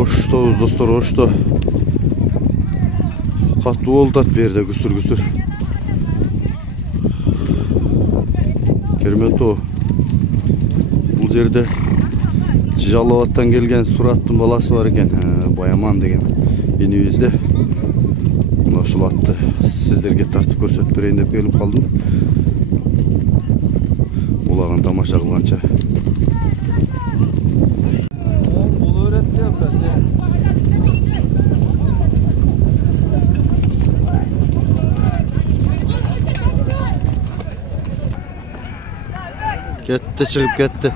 Оштобуз достор, ошто. Катуу болду бу жерде күсүр. Кермет о. Бул жерде Жалалабадтан келген Сураттын баласы бар экен, Баяман деген энибизде. Мына ушул атты сиздерге тартып көрсөтүп берейин деп келип калдым. Улагын тамаша кылганча. Ketdi, çıkıp ketdi.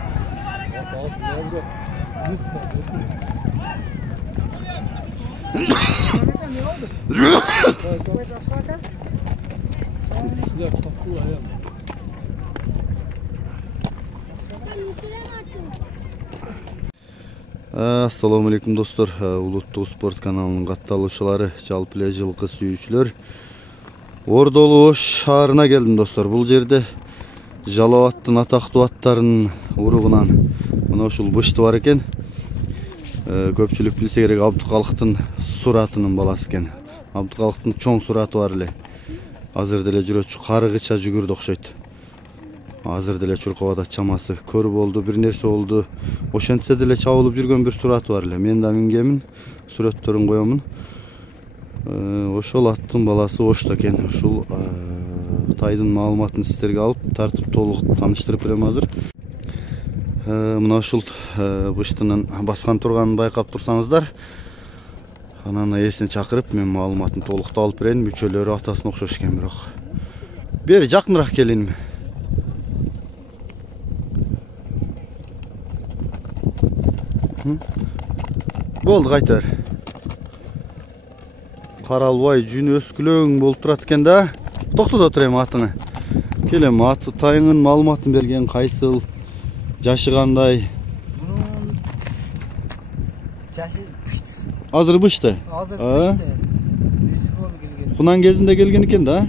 Assalamu alaikum dostlar. Улуттук спорт каналынын катталуучулары, жалпы эле жылкы сүйүүчүлөр. Ордолу Ош шаарына келдим достор. Бул жерде Жалалабадтын атактуу аттарынын уругунан мына ушул бышты бар экен. Көпчүлүк билсе керек, Абдыкалыктын Суратынын баласы экен. Абдыкалыктын чоң сураты бар эле. Азыр деле жүрөчү, карыгыча жүгүрдү окшойт. Азыр деле чуркабада чамасы көр болду, бир нерсе болду. Ошентсе деле чабылып жүргөн бир сураты бар эле. Мен да мингемин, сүрөттөрүн коёмун. Ошол аттын баласы Ошто экен. Ушул тайдын маалыматын сиздерге алып, тартып толук тааныштырып берем азыр. Мына ушул быштынын баскан турганын байкап турсаңыздар, анан ээсин чакырып, мен маалыматын толуктап алып берейин. Мүчөлөрү атасына окшош экен, бирок. Бери жакыныраак келин. Болду, кайта бер. Каралбай жүн өскүлөң болуп турат экен да. Токтото турайм атыңы. Келем, аты тайыңын маалыматын берген, кайсыл, жашы кандай? Жашы азыр бышты. Кунан кезинде келген экен да.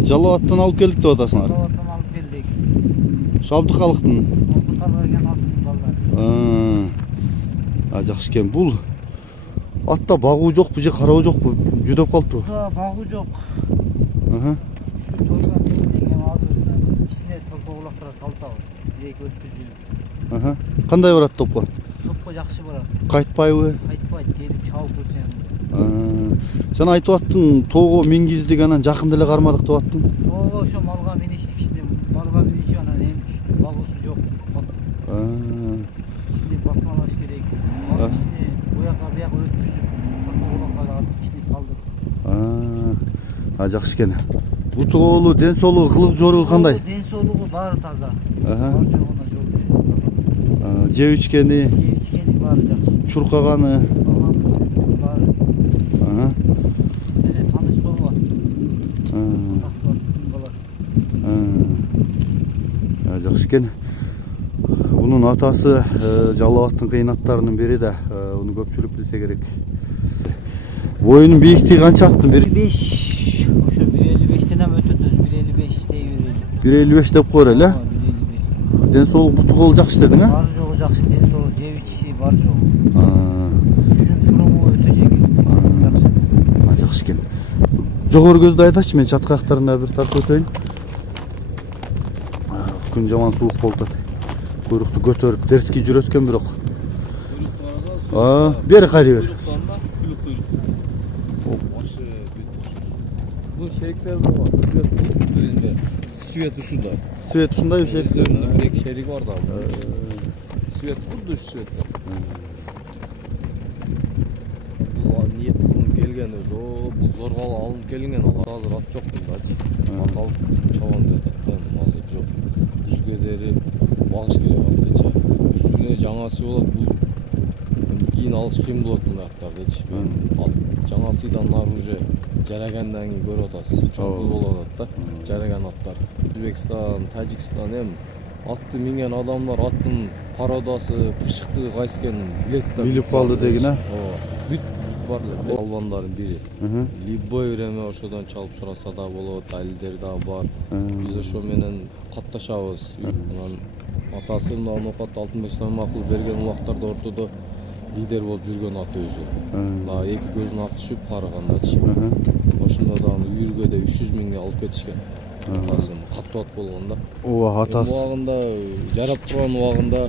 Жалалабадтан алып келдик деп атасыңар. Жалалабадтан алып келдик. Абдыкалыктын. Абдыкалыктын атын балдар. Жакшы экен. Бул атта багуу жокпу же кароо жокпу? Жүдөп калыптырбы? Багуу жок. İçine topolaklara saltağız. Direkt ötküzüyor. Kандай барат топко? Topko жақсы барат. Кайтпайбы? Кайтпайт, келип чабып көрсөм. Сен айтып аттың, тоого мингиздик, анан жакын деле кармадык деп аттың. Тоого ошо малга миништик ичинде. Малга минишип анан эми багуусу жок. Ичинде бакмалаш керек. Ал ичине буяка бияка өткүзүп, тополакка азыр ичине салдык. Жакшы экен. Бутуголу, ден соолугу, кылык жоругу кандай? Ден соолугу баары таза. Бар жогуна жок. Жеп ичкени? Жеп ичкени баары жакшы. Чуркаганы? Баары. Сиздерге тааныш болбу? Жакшы экен. Bunun atası Жалалабадтын кыйын аттарынын бири да, уну көпчүлүк билсе керек. Boyunun biyikliği kança attın? 1.55. Ошо 1.55'ten hem ötüdüz. 1.55 dey берели. 1.55 деп кой эле. Ден соолук буту кол жакшы дедиң, а? Бар жогу жакшы, ден соолук жеп ичиши бар жогу. Жүрүм туруму өтө жеңил. Жакшы. Жакшы экен. Жогору көздү айтачы, мен чатка аяктарына бир тартып өтөйүн. Күн жаман суук болуп атат. Куйрукту көтөрүп дерски жүрөткөн бирок. Бери кайры бер. Bu şerikler de var. Süvet uşunda. Süvet uşunda bir şerik. Bir şerik var da. Süvet kurduş süvetler. Bu niyet bunun gelgen öz. Bu zorgalı alınıp gelingen olar. Hazır at çok bunda. At alıp çavan dedi. Hazır yok. Sügederi bağış gerek attıça. Üstüne жаңасы olur. Bu keyin alış kıyım болады bu atlarda. Жаңасыдан нар уже жарагандан кийин көрүп атасыз. Чоң болуп атат да. Жараган аттар. Өзбекстан, Тажикстан атты минген адамдар аттын пародасы, пышыктыгы кайсы экенин билет да. Билип калды деген, а? Бүт бар эле албандардын бири. Любой время ошодон чалып сураса да болот, далилдер да бар. Биз ошо менен катташабыз. Атасы мына Нокат Алтынбек Самакул берген улактарда ортодо лидер болуп жүргөн ат өзү. Ha. Эки көзүн ак түшүп карыгандачы. Aha. Ошондо да аны үйүргөдө 300 миңге алып кетишкен. Атасы каттуу ат болгондо. Ооба атасы. Убагында жарап турган убагында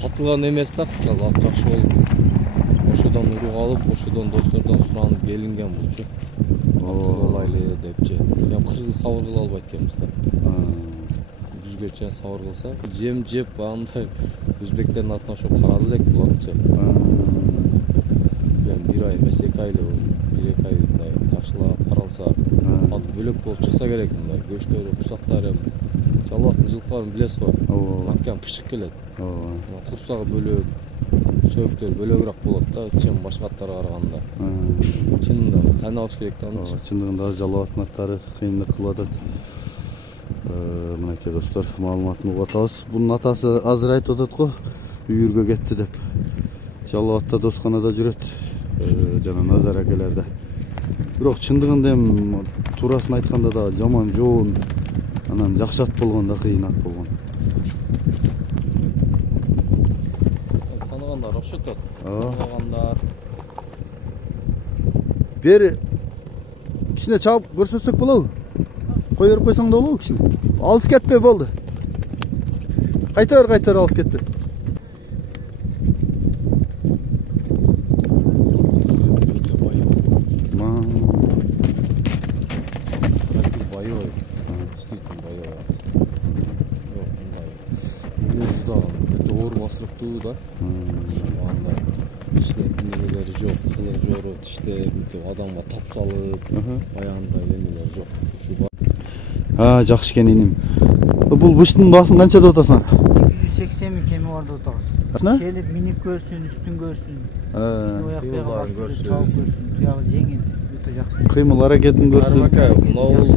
сатылган эмес да, кыскасы ат жакшы болуп. Ошодон урук алып, ошодон достордон суранып келинген булчу. Алайлы депчи. Эми кыргыз сабыр кыла албайт экенбиз да. Жүзгөчө сабыр кылса, жем жеп андай өзбектердин атына ошо карады элек булатчы. Эми 1 ай эмес 2 ай эле 1-2 ай мындай жакшылап каралса, ат бөлөк болуп чыкса керек мындай көчтөрү, курсактары, жалбаттын жылкыларын билесиз го. Маккан пышык келет. Курсагы бөлөк, сөктөр бөлөгүрөөк болот да, чем башка аттарга караганда. Чынында тани алыш керек да аны. Чындыгында жалбаттын аттары кыйындык кылып атат. Мынакей достор, маалыматын угуп атабыз. Бунун атасы азыр айтып атат го, үйүргө кетти деп. Жалбатта досканада жүрөт. Жана Назар акелерде. Бирок чындыгында эми туурасын айтканда да жаман жоон, анан жакшы ат болгон да кыйын ат болгон. Таныгандар ошотот. Таныгандар. Бери кичине чабып көрсөтсөк болобу? Кой берип койсоң да болобу кичине? Алыс кетпе болду. Кайта бер алыс кетпе. Да. Анда иштейтин нелери жок, кылы жору, иштеп, адамга тапталып, баягындай нелер жок. Жакшы экен иним. Бул буштун баасын канча деп атасың? 280 миң кеми бар деп атабыз. Келип минип көрсүн, үстүн көрсүн. Чалып көрсүн. Туягы жеңил, өтө жакшы. Кыймыл аракетин көрсүн. Мынабул